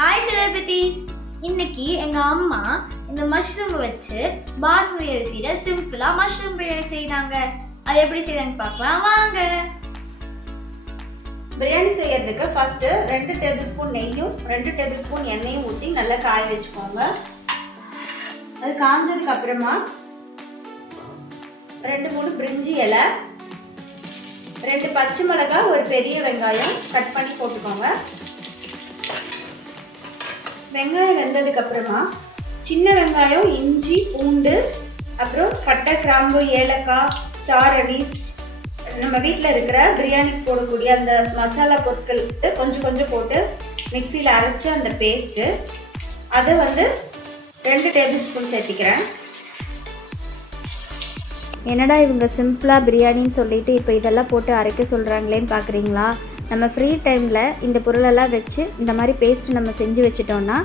Hi celebrities. இன்னைக்கு எங்கள் அம்மா இந்த மஷ்ரூம் வச்சு பாஸ்மதி அரிசியில் சிம்பிளாக மஷ்ரூம் பிரியாணி செய்தாங்க. அது எப்படி செய்தாங்க பார்க்கலாம் வாங்க. பிரியாணி செய்யறதுக்கு ஃபர்ஸ்ட் 2 டேபிள் ஸ்பூன் நெய்யும் 2 டேபிள் ஸ்பூன் எண்ணெயும் ஊற்றி நல்லா காய வச்சுக்கோங்க. அது காஞ்சதுக்கு அப்புறமா 2-3 பிரிஞ்சி இலை, 2 பச்சை மிளகாய், ஒரு பெரிய வெங்காயம் கட் பண்ணி போட்டுக்கோங்க. வெங்காயம் வெந்ததுக்கு அப்புறமா சின்ன வெங்காயம், இஞ்சி, பூண்டு, அப்புறம் பட்டை, கிராம்பு, ஏலக்காய், ஸ்டார் அனீஸ், நம்ம வீட்டில் இருக்கிற பிரியாணிக்கு போடக்கூடிய அந்த மசாலா பொருட்கள் கொஞ்சம் கொஞ்சம் போட்டு மிக்சியில் அரைச்சி அந்த பேஸ்ட்டு அதை 2 டேபிள் ஸ்பூன் சேர்த்திக்கிறேன். என்னடா இவங்க சிம்பிளாக பிரியாணின்னு சொல்லிட்டு இப்போ இதெல்லாம் போட்டு அரைக்க சொல்கிறாங்களேன்னு பார்க்குறீங்களா? நம்ம ஃப்ரீ டைமில் இந்த பொருளெல்லாம் வச்சு இந்த மாதிரி பேஸ்ட்டு நம்ம செஞ்சு வச்சிட்டோன்னா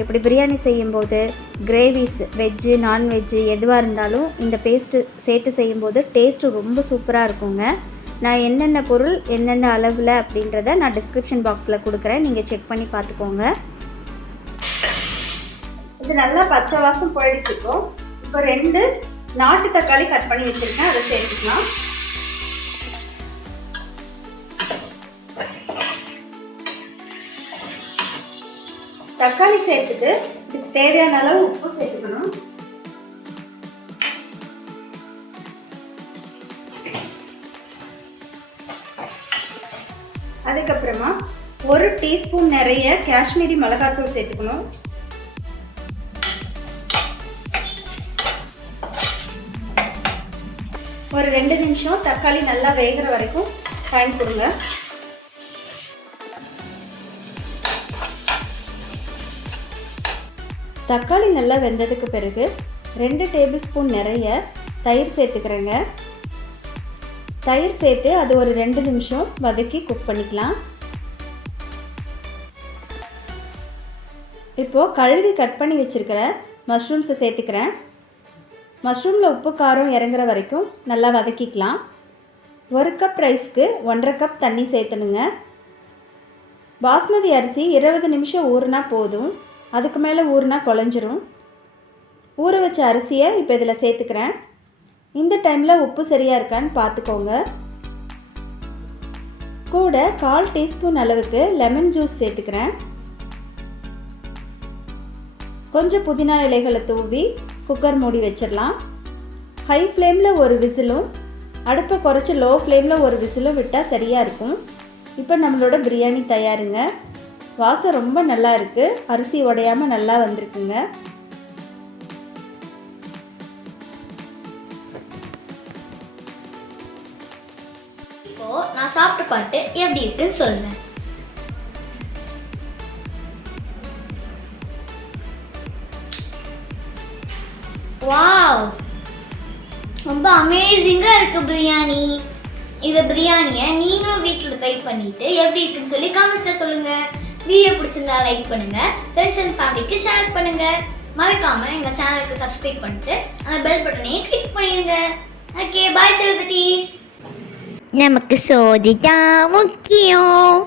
இப்படி பிரியாணி செய்யும்போது கிரேவிஸ் வெஜ்ஜு நான்வெஜ்ஜு எதுவாக இருந்தாலும் இந்த பேஸ்ட்டு சேர்த்து செய்யும்போது டேஸ்ட்டு ரொம்ப சூப்பராக இருக்குங்க. நான் என்னென்ன பொருள் எந்தெந்த அளவில் அப்படின்றத நான் டிஸ்கிரிப்ஷன் பாக்ஸில் கொடுக்குறேன், நீங்கள் செக் பண்ணி பார்த்துக்கோங்க. இது நல்லா பச்சை வாசம் போயிடுச்சுக்கும். இப்போ 2 நாட்டு தக்காளி கட் பண்ணி வச்சுருக்கேன், அதை சேர்த்துக்கலாம். தக்காளி சேர்த்துட்டு இதுக்கு தேவையான அளவு உப்பு சேர்த்துக்கணும். அதுக்கப்புறமா 1 டீஸ்பூன் நிறைய காஷ்மீரி மிளகாத்தூள் சேர்த்துக்கணும். ஒரு 2 நிமிஷம் தக்காளி நல்லா வேகிற வரைக்கும் டைம் கொடுங்க. தக்காளி நல்லா வெந்ததுக்கு பிறகு 2 டேபிள் ஸ்பூன் நிறைய தயிர் சேர்த்துக்கிறேங்க. தயிர் சேர்த்து அது ஒரு 2 நிமிஷம் வதக்கி குக் பண்ணிக்கலாம். இப்போது கழுவி கட் பண்ணி வச்சுருக்கிற மஷ்ரூம்ஸை சேர்த்துக்கிறேன். மஷ்ரூமில் உப்பு காரம் இறங்குற வரைக்கும் நல்லா வதக்கிக்கலாம். 1 கப் ரைஸ்க்கு 1.5 கப் தண்ணி சேர்த்தணுங்க. பாஸ்மதி அரிசி 20 நிமிஷம் ஊறினா போதும், அதுக்கு மேலே ஊறினா குழஞ்சிரும். ஊற வச்ச அரிசியை இப்போ இதில் சேர்த்துக்கிறேன். இந்த டைமில் உப்பு சரியாக இருக்கான்னு பார்த்துக்கோங்க. கூட 1/4 டீஸ்பூன் அளவுக்கு லெமன் ஜூஸ் சேர்த்துக்கிறேன். கொஞ்சம் புதினா இலைகளை தூவி குக்கர் மூடி வச்சிடலாம். ஹை ஃப்ளேமில் ஒரு விசிலும் அடுப்பை குறைச்சி லோ ஃப்ளேமில் ஒரு விசிலும் விட்டால் சரியாக இருக்கும். இப்போ நம்மளோட பிரியாணி தயாருங்க. வாசம் ரொம்ப நல்லா இருக்குது, அரிசி உடையாமல் நல்லா வந்திருக்குங்க. இப்போ நான் சாப்பிட்டு பார்த்து எப்படி இருக்குன்னு சொல்றேன். வாவ், ரொம்ப அமேசிங்காக இருக்குது பிரியாணி. இந்த பிரியாணியை நீங்களும் வீட்டில் ட்ரை பண்ணிவிட்டு எப்படி இருக்குன்னு சொல்லி கமெண்ட்ஸில் சொல்லுங்கள். வீடியோ பிடிச்சிருந்தா லைக் பண்ணுங்கள், ஃப்ரெண்ட்ஸ் அண்ட் ஃபேமிலிக்கு ஷேர் பண்ணுங்கள். மறக்காமல் எங்கள் சேனலுக்கு சப்ஸ்கிரைப் பண்ணிட்டு அந்த பெல் பட்டனையும் கிளிக் பண்ணிடுங்க. ஓகே, பாய் செலிபிரிட்டிஸ். நமக்கு சோதிதான் முக்கியம்.